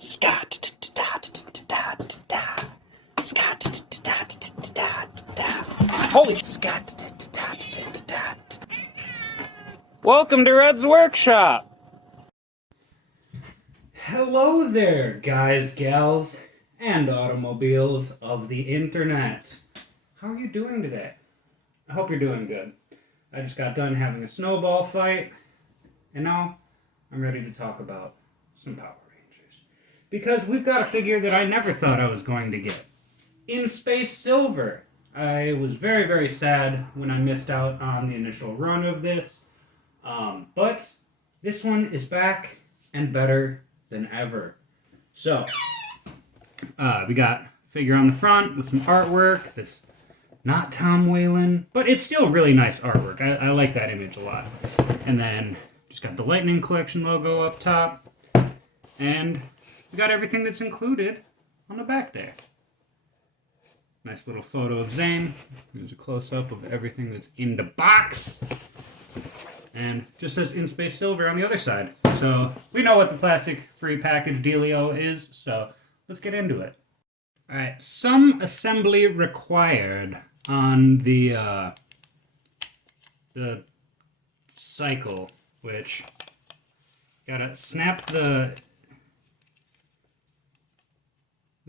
Scott. Holy Scott. Welcome to Red's Workshop. Hello there, guys, gals, and automobiles of the internet. How are you doing today? I hope you're doing good. I just got done having a snowball fight, and now I'm ready to talk about some Power Rangers. Because we've got a figure that I never thought I was going to get. In Space Silver. I was very, very sad when I missed out on the initial run of this. But this one is back and better than ever. So, we got figure on the front with some artwork that's not Tom Whalen, but it's still really nice artwork. I like that image a lot. And then just got the Lightning Collection logo up top, and we got everything that's included on the back there. Nice little photo of Zane. There's a close-up of everything that's in the box. And just says In Space Silver on the other side. So we know what the plastic-free package dealio is, so let's get into it. Alright, some assembly required on the cycle, which gotta snap the...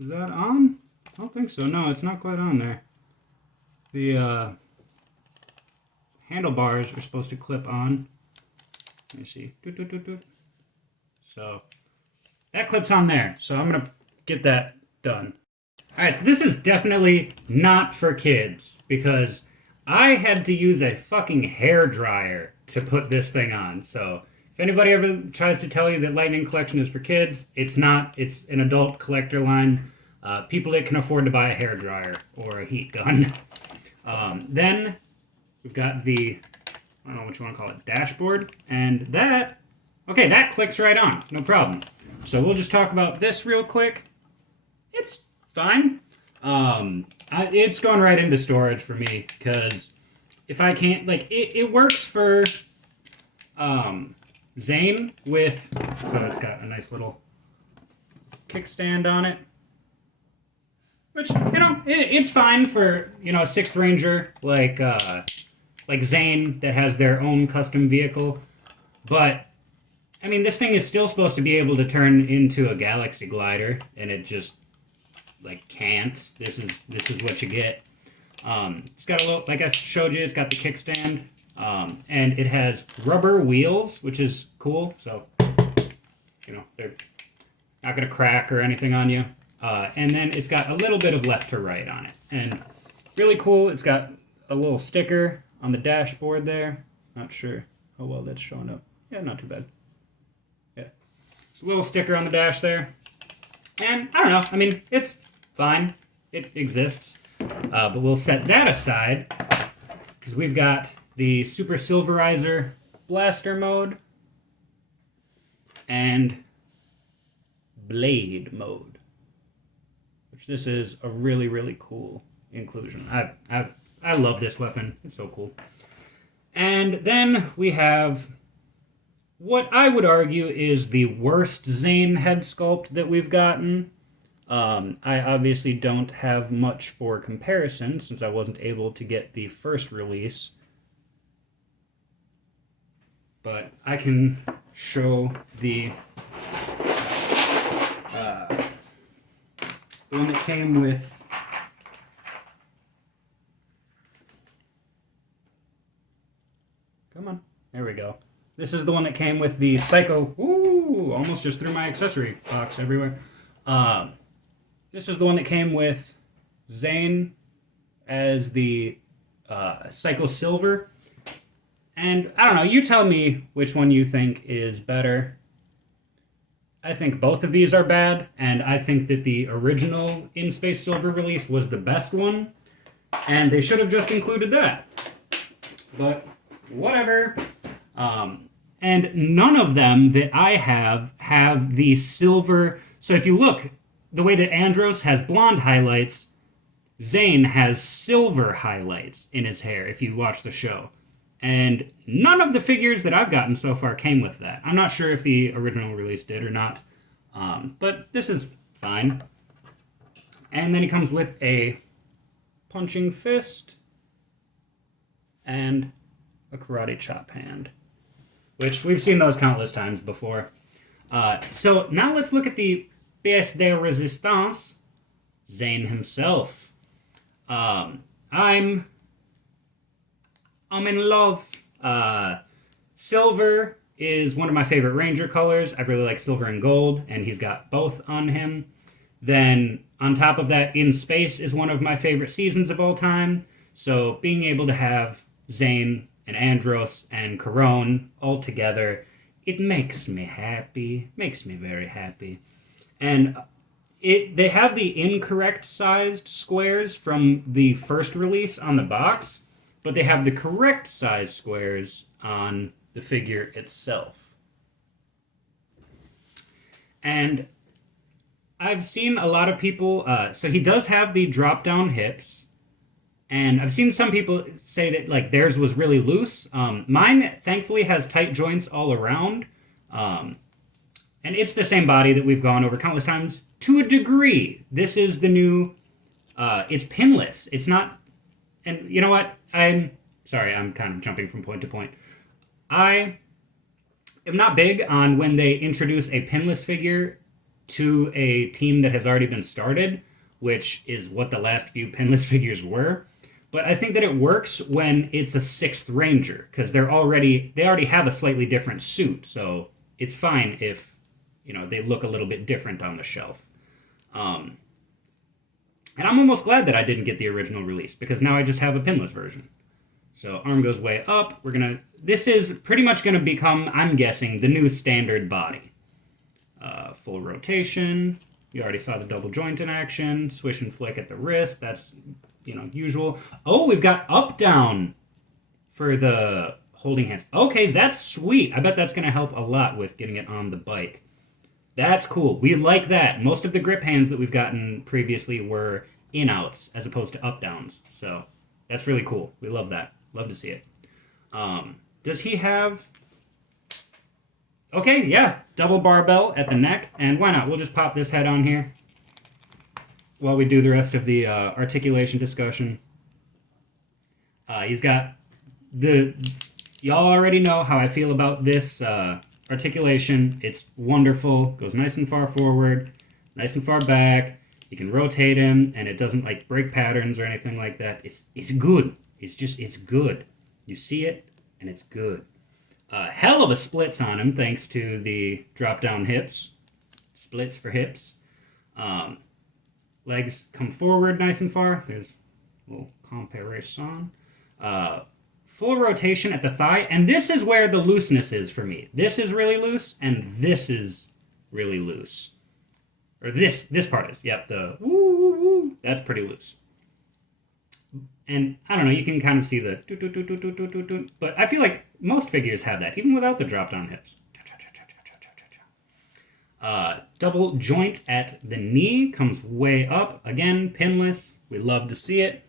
Is that on? I don't think so. No, it's not quite on there. The handlebars are supposed to clip on. Let me see. So that clips on there. So I'm going to get that done. Alright, so this is definitely not for kids because I had to use a fucking hair dryer to put this thing on. So if anybody ever tries to tell you that Lightning Collection is for kids, it's not. It's an adult collector line. People that can afford to buy a hair dryer or a heat gun. Then we've got the, I don't know what you want to call it, dashboard. And that, okay, that clicks right on. No problem. So we'll just talk about this real quick. It's fine. It's going right into storage for me because if I can't, like, it works for Zane with, so it's got a nice little kickstand on it. Which, you know, it's fine for, you know, a 6th Ranger like Zane that has their own custom vehicle. But, I mean, this thing is still supposed to be able to turn into a Galaxy Glider, and it just, like, can't. This is what you get. It's got a little, like I showed you, it's got the kickstand. And it has rubber wheels, which is cool. So, you know, they're not going to crack or anything on you. And then it's got a little bit of left to right on it. And really cool, it's got a little sticker on the dashboard there. Not sure how well that's showing up. Yeah, not too bad. Yeah. It's a little sticker on the dash there. And I don't know, I mean, it's fine. It exists. But we'll set that aside because we've got the Super Silverizer Blaster mode and Blade mode. Which this is a really, really cool inclusion. I love this weapon. It's so cool. And then we have what I would argue is the worst Zane head sculpt that we've gotten. I obviously don't have much for comparison since I wasn't able to get the first release. But I can show the one that came with come on, there we go. This is the one that came with the Psycho. Ooh, almost just threw my accessory box everywhere. This is the one that came with Zane as the Psycho Silver. And I don't know, you tell me which one you think is better. I think both of these are bad, and I think that the original In Space Silver release was the best one, and they should have just included that. But whatever. And none of them that I have the silver. So if you look, the way that Andros has blonde highlights, Zane has silver highlights in his hair if you watch the show. And none of the figures that I've gotten so far came with that. I'm not sure if the original release did or not. But this is fine. And then he comes with a punching fist and a karate chop hand, which we've seen those countless times before. So now let's look at the pièce de résistance, Zane himself. I'm in love. Silver is one of my favorite Ranger colors. I really like silver and gold, and he's got both on him. Then on top of that, In Space is one of my favorite seasons of all time. So being able to have Zane and Andros and Karone all together, it makes me happy. Makes me very happy. And they have the incorrect sized squares from the first release on the box, but they have the correct size squares on the figure itself. And I've seen a lot of people, so he does have the drop down hips, and I've seen some people say that like theirs was really loose. Mine thankfully has tight joints all around, and it's the same body that we've gone over countless times to a degree. This is the new, it's pinless. It's not, and you know what? I'm sorry, I'm kind of jumping from point to point. I am not big on when they introduce a pinless figure to a team that has already been started, which is what the last few pinless figures were. But I think that it works when it's a 6th Ranger, because they already have a slightly different suit, so it's fine if, you know, they look a little bit different on the shelf. And I'm almost glad that I didn't get the original release, because now I just have a pinless version. So arm goes way up. This is pretty much gonna become, I'm guessing, the new standard body. Full rotation. You already saw the double joint in action. Swish and flick at the wrist. That's, you know, usual. Oh, we've got up down for the holding hands. Okay, that's sweet. I bet that's gonna help a lot with getting it on the bike. That's cool. We like that. Most of the grip hands that we've gotten previously were in-outs as opposed to up-downs. So that's really cool. We love that. Love to see it. Does he have... Okay, yeah. Double barbell at the neck. And why not? We'll just pop this head on here while we do the rest of the articulation discussion. He's got the... Y'all already know how I feel about this articulation. It's wonderful. Goes nice and far forward, nice and far back. You can rotate him, and it doesn't like break patterns or anything like that. It's good. It's good. You see it, and it's good. Hell of a splits on him, thanks to the drop-down hips. Splits for hips. Legs come forward nice and far. There's a little comparison. Full rotation at the thigh, and this is where the looseness is for me. This is really loose, and this is really loose. Or this part is. Yep, the woo, woo, woo. That's pretty loose. And I don't know, you can kind of see the but I feel like most figures have that, even without the drop-down hips. Double joint at the knee comes way up. Again, pinless. We love to see it.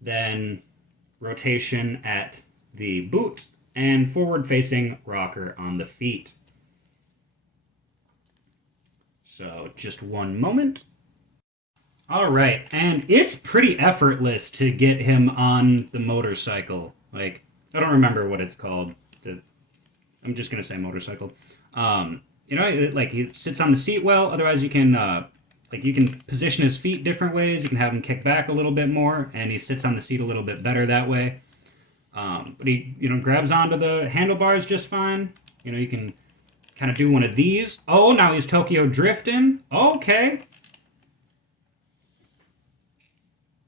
Then rotation at the boot and forward-facing rocker on the feet. So just one moment. All right, and it's pretty effortless to get him on the motorcycle. Like, I don't remember what it's called. I'm just gonna say motorcycle. You know, like he sits on the seat well. Otherwise, you can you can position his feet different ways. You can have him kick back a little bit more, and he sits on the seat a little bit better that way. But he, you know, grabs onto the handlebars just fine. You know, you can kind of do one of these. Oh, now he's Tokyo drifting. Okay.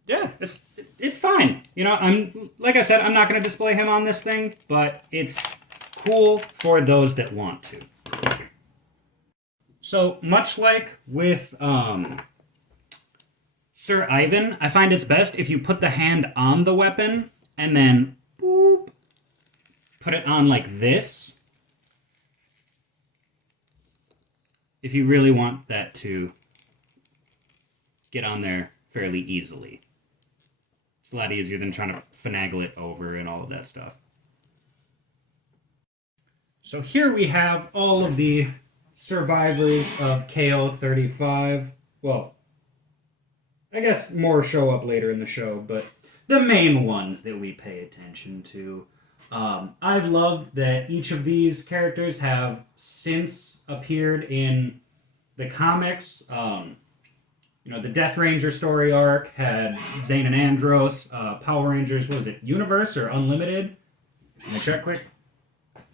Yeah, it's fine. You know, like I said, I'm not going to display him on this thing, but it's cool for those that want to. So, much like with Sir Ivan, I find it's best if you put the hand on the weapon and then boop, put it on like this. If you really want that to get on there fairly easily. It's a lot easier than trying to finagle it over and all of that stuff. So here we have all of the survivors of KO-35. Well, I guess more show up later in the show, but the main ones that we pay attention to. I've loved that each of these characters have since appeared in the comics. The Death Ranger story arc had Zane and Andros. Power Rangers, what was it, Universe or Unlimited? Can I check quick?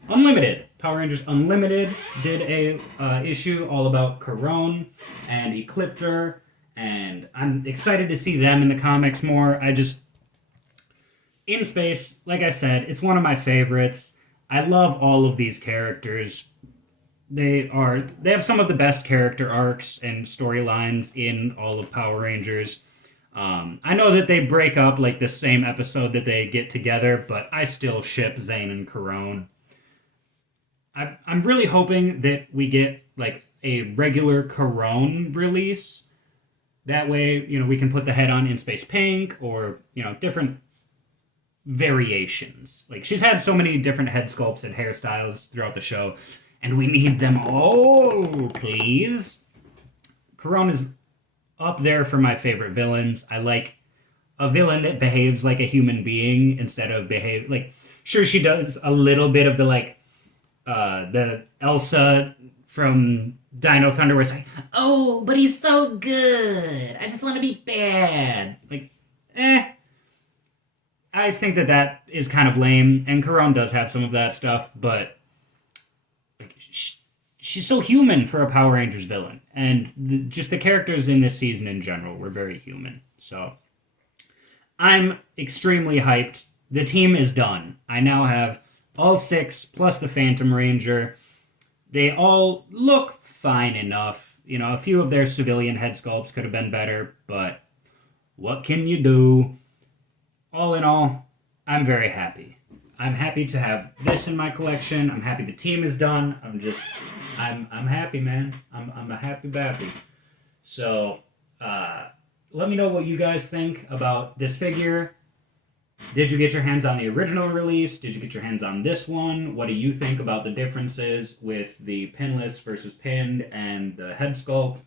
Unlimited. Power Rangers Unlimited did a issue all about Corone and Ecliptor, and I'm excited to see them in the comics more. In Space, like I said, it's one of my favorites. I love all of these characters. They have some of the best character arcs and storylines in all of Power Rangers. I know that they break up like the same episode that they get together, but I still ship Zane and Corone. I'm really hoping that we get like a regular Corone release. That way, we can put the head on In Space Pink or, different variations. Like, she's had so many different head sculpts and hairstyles throughout the show, and we need them all, please. Corone is up there for my favorite villains. I like a villain that behaves like a human being instead of sure, she does a little bit of the Elsa from Dino Thunder where it's like, oh, but he's so good. I just want to be bad. I think that is kind of lame, and Corone does have some of that stuff, but she's so human for a Power Rangers villain, and just the characters in this season in general were very human. So I'm extremely hyped. The team is done. I now have all 6 plus the Phantom Ranger. They all look fine enough. A few of their civilian head sculpts could have been better, but what can you do? All in all, I'm very happy. I'm happy to have this in my collection. I'm happy the team is done. I'm happy, man. I'm a happy bappy. So, let me know what you guys think about this figure. Did you get your hands on the original release? Did you get your hands on this one? What do you think about the differences with the pinless versus pinned and the head sculpt?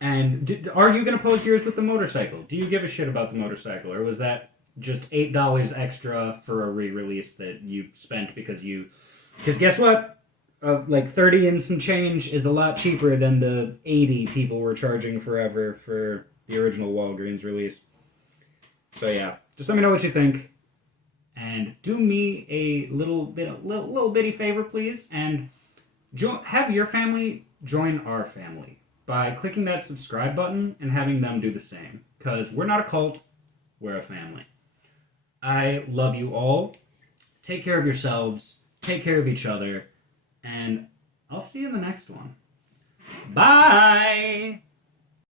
And are you going to pose yours with the motorcycle? Do you give a shit about the motorcycle? Or was that just $8 extra for a re-release that you spent because guess what? 30 and some change is a lot cheaper than the 80 people were charging forever for the original Walgreens release. So yeah, just let me know what you think. And do me a little bitty favor, please, and have your family join our family by clicking that subscribe button and having them do the same. Because we're not a cult, we're a family. I love you all. Take care of yourselves. Take care of each other. And I'll see you in the next one. Bye!